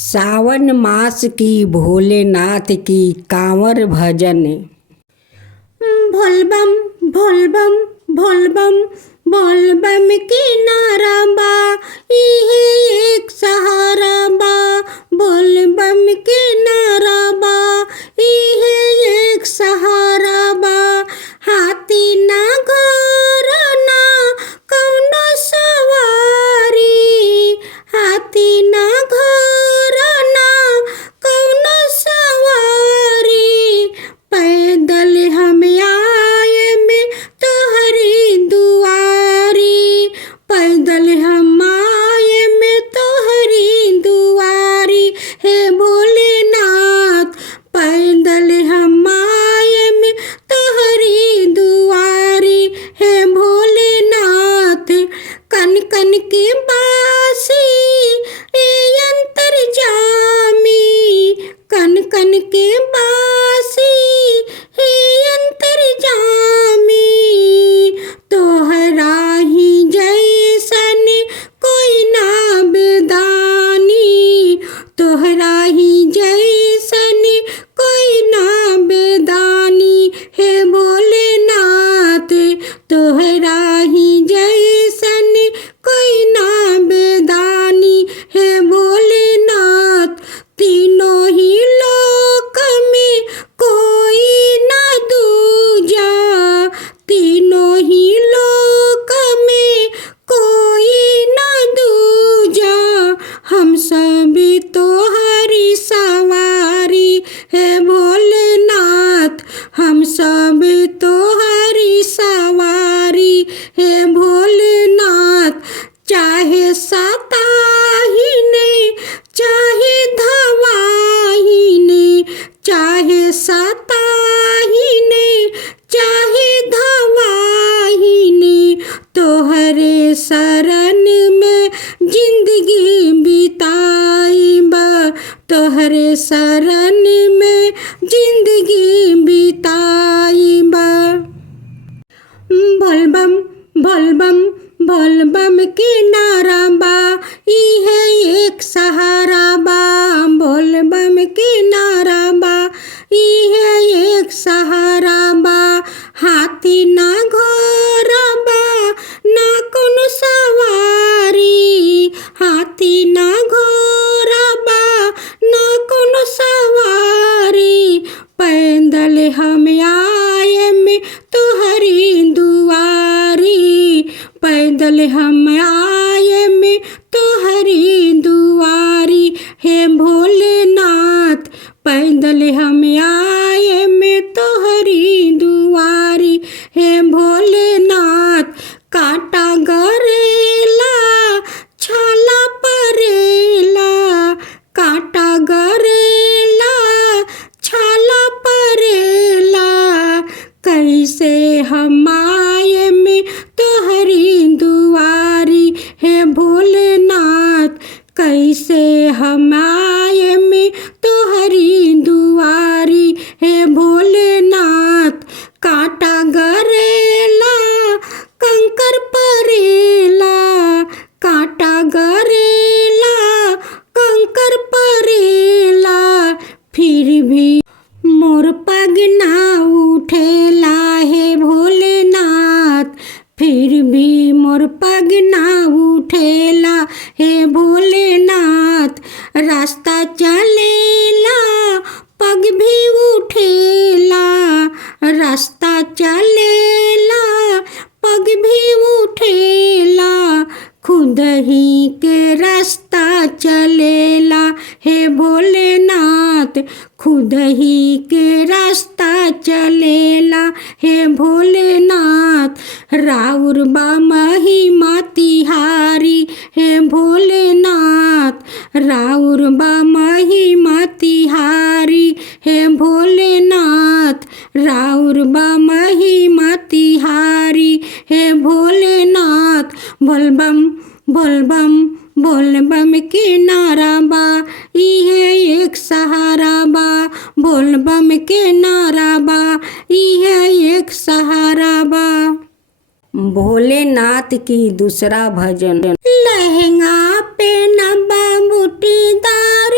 सावन मास की भोलेनाथ की कांवर भजन। भोलबम भोलबम भोलबम बोलबम की नारा बा, इहे एक सहारा बा। बोलबम की नारा बा, इहे एक सहारा बा। हाथी ना घोड़ा ना कौनो सवारी, हाथी ना घोड़ा ना कौनो सवारी। पैदल हम आए में तोहरी दुआरी, पैदल हम आए में तोहरी दुआरी। हे भोलेनाथ पैदल हम आए में तोहरी दुआरी। हे भोलेनाथ कन कन की बासी ए अंतर्जामी, कन कन के बासी हे अंतर्जामी। तोहरा ही जैसन कोई ना बेदानी, तोहरा ही जैसन कोई ना बेदानी। हे भोलेनाथ तोहरा ही जैसन कोई ना बेदानी। हे भोलेनाथ तीनों ही लोक में कोई ना दूजा, तीनों ही लोक में कोई ना दूजा। हम सब तोहरी सवारी है भोलेनाथ, हम सब तोहरी सवारी है भोलेनाथ। चाहे सताहीने चाहे धवाहीने, चाहे सताहीने चाहे धवाहीने, तोहरे शरण में जिंदगी बिताईबा, तोहरे शरण में जिंदगी बिताईबा। बोलबम बोलबम बोलबम के नारा बा, इहे एक सहारा बा। बोलबम के नारा बा, इहे एक सहारा बा। हाथी ना घोड़ा बा ना कोनो सवारी, हाथी ना घोड़ा बा ना कोनो सवारी। पैदल हम आए में तोहरी दुआरी, पैदल हम आए में तोहरी दुआरी। हे भोलेनाथ पैदल हम आए में तोहरी दुआरी। हे भोलेनाथ काटा गरेला छाला परेला, काटा गरेला छाला परेला। कैसे हम आए में तोहरी दुआरी। हे भोलेनाथ कैसे हम आए में तोहरी दुआरी। हे भोलेनाथ काटा गरेला कंकर परेला, काटा गरेला कंकर परेला। फिर भी मोर पग ना उठेला हे भोलेनाथ, फिर भी मोर पग ना उठेला हे भोलेनाथ। रास्ता चलेला पग भी उठेला, रास्ता चलेला पग भी उठेला। खुद ही के रास्ता चलेला हे भोलेनाथ, खुद ही के रास्ता चलेला हे भोलेनाथ। राउर बा महिमा तिहारी हे भोलेनाथ, राउर बा महिमा तिहारी हे भोलेनाथ, राउर बा महिमा तिहारी हे भोलेनाथ। बोलबम बोलबम बोलबम के नारा बा, इहे एक सहारा बा। बोलबम के नारा बा, इहे एक सहारा बा। भोलेनाथ की दूसरा भजन। लहंगा पे नब्बा बूटीदार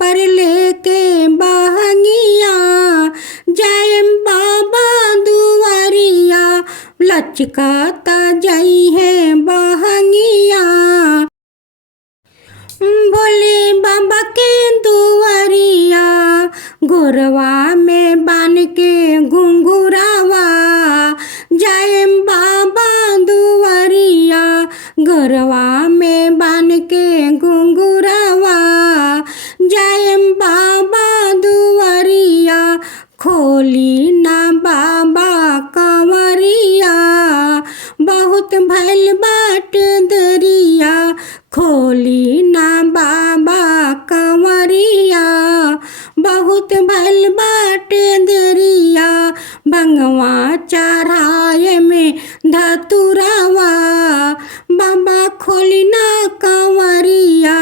पर लेके बहंगिया जायम बाबा दुआरिया लचकाता जाई है बहंगिया भोले बाबा के दुआरिया गोरवा में बान के घुंघुरावा जायम बाबा दुआरिया गोरवा में बान के घुंघुरावा जायम बाबा दुआरिया खोली ना बाबा कंवरिया बहुत भैल बाट दरिया खोली ना बाबा कंवरिया बहुत भैल बाट दरिया भंगवा चढ़ाए में धतुरावा बाबा खोली ना कंवरिया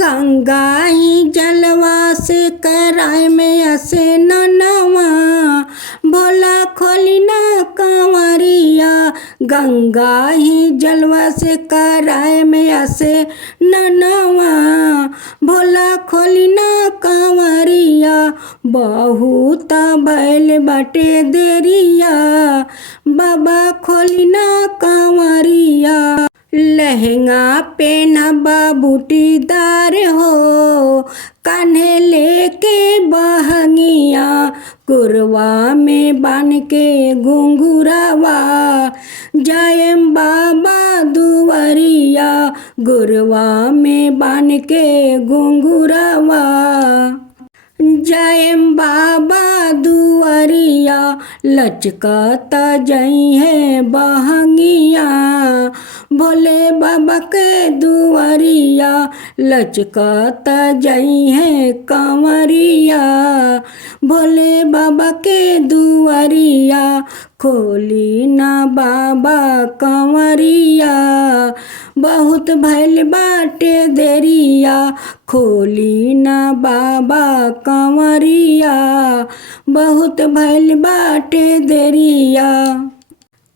गंगा ही जलवा से कराए में असे ननवा भोला खोली ना कंवरिया गंगा ही जलवा से कराए में असे ननवा भोला खोली ना कंवरिया बहुत बैल बटे देरिया बाबा खोली ना कंवरिया लहंगा पेनबा बूटीदार हो कान्हे लेके बहंगिया गुरवा में बान के घुंघुरावा जायम बाबा दुआरिया गुरवा में बान के घुंघुरावा जायम बाबा दुआरिया लचकाता जाई है बहंगिया भोले बाबा के दुआरिया लचकाता जाई है कंवरिया भोले बाबा के दुआरिया खोली ना बाबा कंवरिया बहुत भैल बाटे देरिया खोली ना बाबा कंवरिया बहुत भैल बाटे देरिया।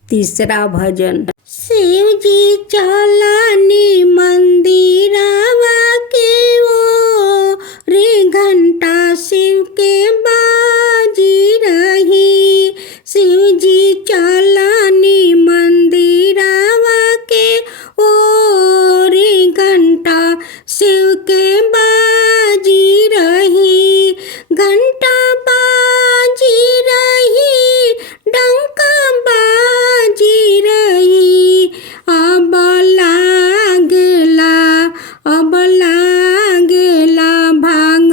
तीसरा भजन। शिव जी चलानी मंदिरावा के वो रे घंटा शिव के बाजी रही शिव जी चलानी मंदिरावा के ओ रे घंटा शिव के बाजी रही घंटा बाजी रही डंका बाजी रही अब लागेला भांग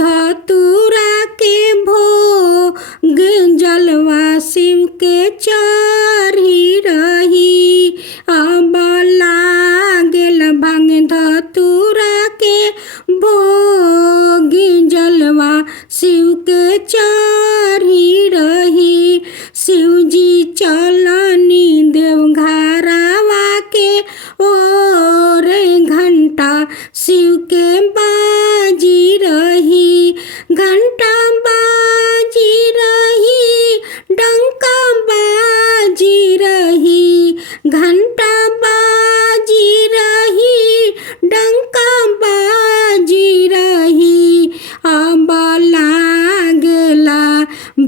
धतूरा के भोग जलवा शिव के चढ़ी रही अब लागेला भांग धतूरा के भोग जलवा शिव के चढ़ी रही शिव जी चलनी देवघरावा के और घंटा शिव के बाजी रही घंटा बाजी रही डंका बाजी रही घंटा बाजी रही डंका बाजी रही अब लागेला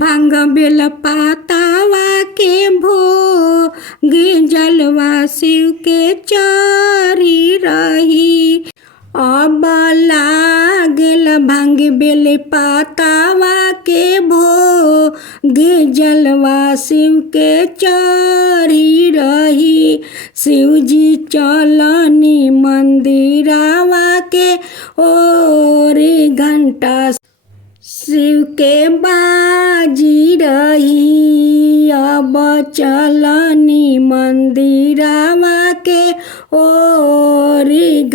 भांग बेल पातावा के भोग जलवा शिव के चढ़ी रही अब लागेल भांग बेल पातावा के भोग जलवा शिव के चढ़ी रही शिव जी चलनी मंदिरावा के और घंटा शिव के बाजी रही अब चलनी मंदिरावा के और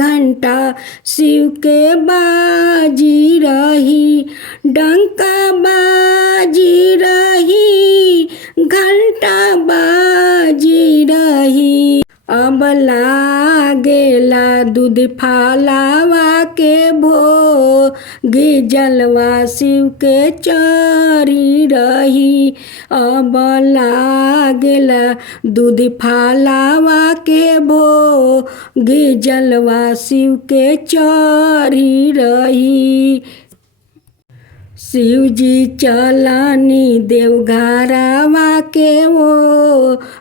घंटा शिव के बाजी रही डंका बाजी रही घंटा बाजी रही अब लागेला दूध फालावा के भो गे जलवा शिव के चरी रही। अब लागेला दूध फालावा के गे जलवा शिव के चरी रही। शिव जी चलनी देवघरवा के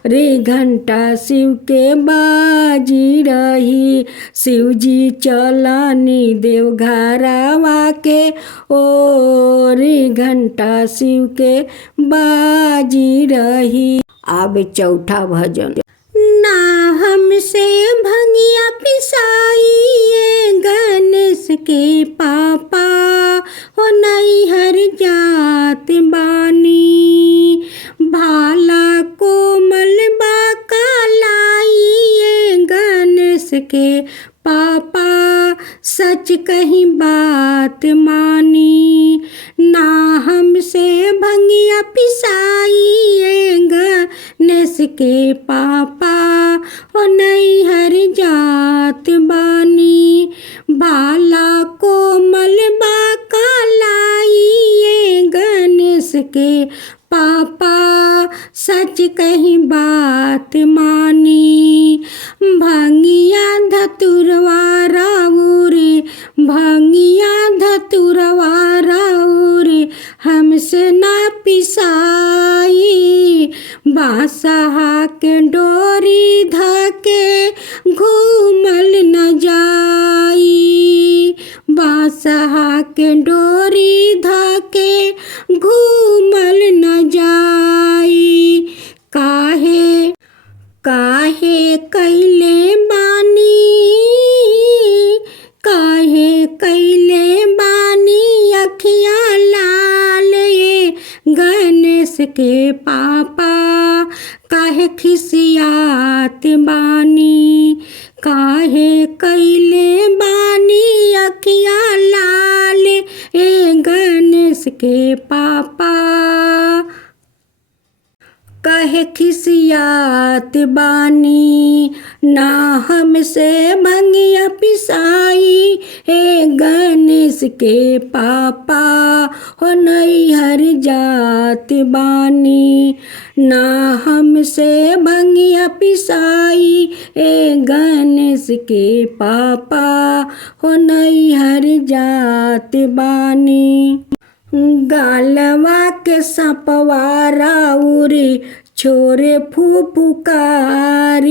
रे घंटा शिव के बाजी रही। शिव जी चलनी देवघरवा के रे घंटा शिव के बाजी रही। अब चौथा भजन। ना हमसे भंगिया पिसाइए गणेश के पापा हो नैहर जात बानी। भाला कोमल बाका लाइए गणेश के पापा सच कहीं बात मानी। ना हमसे भंगिया पिसाइए गणेश के पापा हो नैहर जात बानी। भाला कोमल बाका लाइए गणेश के पापा सच कहीं बात मानी। भंगिया धतुरवा राउरे भंगिया धतुरवा राउरे हमसे ना पिसाई। बादशाह के डोरी धके घूमल न जाई। बादशाह के डोरी धके घूमल न जाई। काहे काहे कैले बानी काहे कैले बानी अखिया लाल ये गणेश के पापा काहे खिसियात बानी। काहे कैले बानी अखिया लाल ए गणेश के पापा काहे खिसियात बानी। ना हमसे भंगिया पिसाई हे गणेश के पापा हो नैहर जात बानी। ना हमसे भंगिया पिसाई हे गणेश के पापा हो नैहर जात बानी। गालवा के सपवा राउरी छोरे फुफुकारी।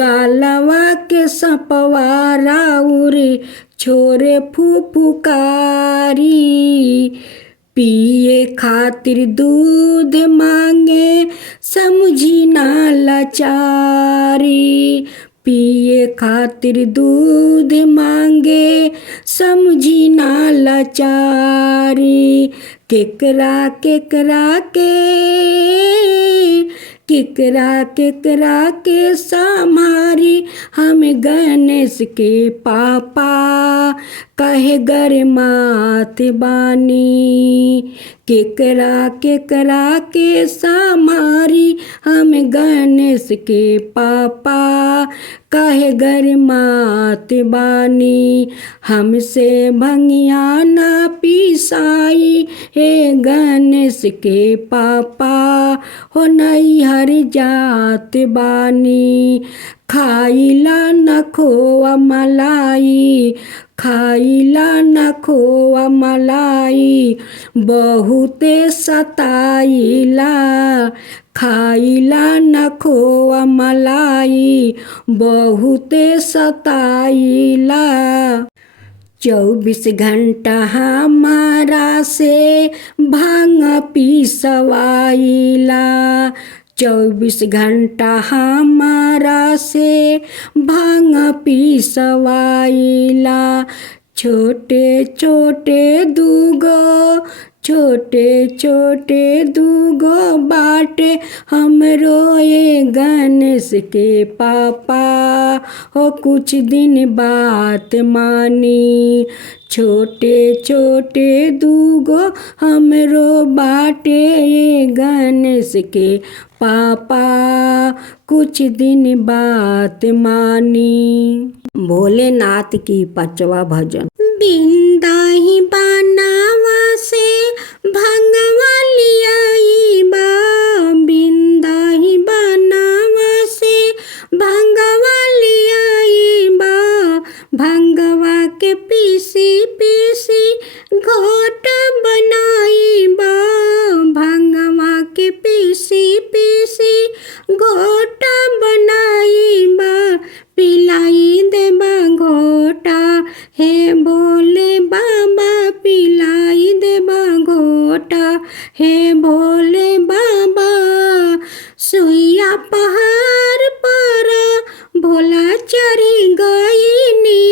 गालवा के सपवा राउरी छोरे फुफुकारी। पिए खातिर दूध मांगे समझी ना लाचारी। पिए खातिर दूध मांगे समझी ना लाचारी। केकरा केकरा के समारी हम गणेश के पापा कहे गरमात बानी। केकरा के समारी हम गणेश के पापा कहे गरमात बानी। हमसे भंगिया ना पिसाई हे गणेश के पापा हो नैहर जात बानी। खाइला न खोआ मलाई खाइला न खोआ मलाई बहुते सताइला। खाइला न खोआ मलाई बहुते सताइला। 24 घंटा हमारा से भांग पिसवाइला। 24 घंटा हमारा से भांग पिसवाइला। छोटे छोटे दूगो बाटे हमरो ये गणेश के पापा हो कुछ दिन बात मानी। छोटे दूगो हमरो बाटे ये गणेश के पापा कुछ दिन बात मानी। भोलेनाथ की 5वां भजन। बिंदाही बनावा से भंगवा लियाई बा, बिंदाही बनावा से भंगवा लियाई बा, भंगवा के पीसी पीसी घोट बनाई बा, भंगवा के पीसी पीसी घोट बनाई बा, पिलाई देबा घोटा हे भोले बाबा, पिलाई देबा घोटा हे भोले बाबा। सुइया पहाड़ पर भोला चढ़ी गईनी,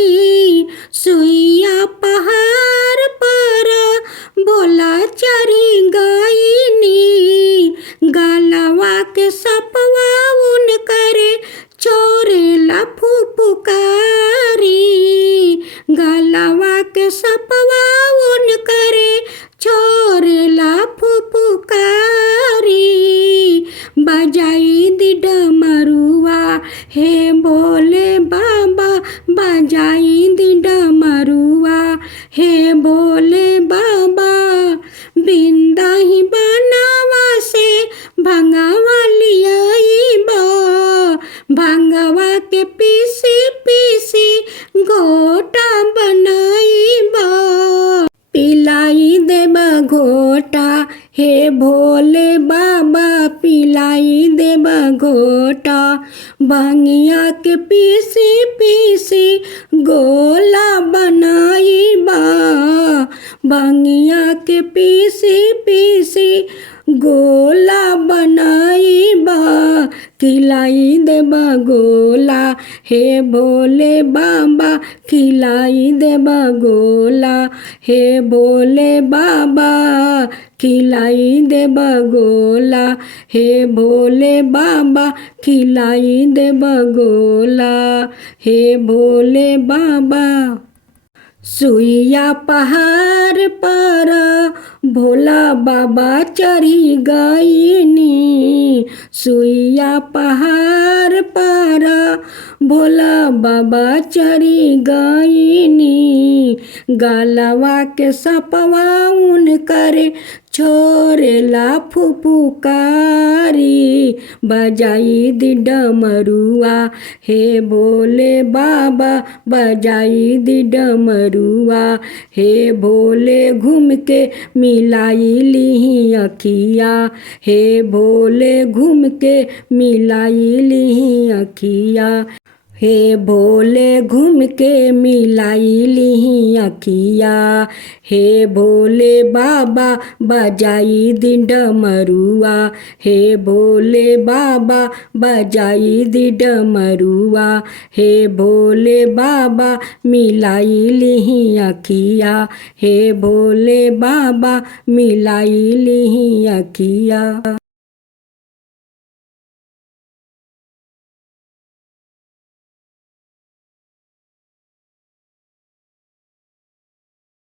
सुइया पहाड़ पर भोला चढ़ी गईनी, गलवा के सपवा उन करे चोरेला फुफुकारी, गलवा के सपवा उन करे चोरेला फुफुकारी, बजाई दी डमरुआ हे भोले बाबा, बजाई दी डमरुआ हे भोले बाबा। बिंदाही बनावा से भंगवा लियाई बा, भंगवा के पीसी पीसी घोटा बनाई बा, पिलाई देबा घोटा हे भोले बाबा, पिलाई देबा घोटा, भंगिया के पीसी पीसी गोला बनाई बा, भंगिया के पीसी पीसी गोला बनाई बा, खिलाई देबा गोला हे भोले बाबा, खिलाई देबा गोला हे भोले बाबा, खिलाई देबा गोला हे भोले बाबा, खिलाई देबा गोला हे भोले बाबा। सुइया पहाड़ पर भोला बाबा चढ़ी गईनी, सुइया पहाड़ पर भोला बाबा चढ़ी गईनी, गलवा के सपवा उन करे छोरेला फुफुकारी, बजाई दी डमरुआ हे भोले बाबा, बजाई दी डमरुआ हे भोले, घूम के मिलाई लीही अखिया हे भोले, घूम के मिलाई लीही अखिया हे भोले, घूम के मिलाई लीही अखिया हे भोले बाबा, बजाई दी डमरुआ हे भोले बाबा, बजाई दी डमरुआ हे भोले बाबा, मिलाई लीही अखिया हे भोले बाबा, मिलाई लीही अखिया।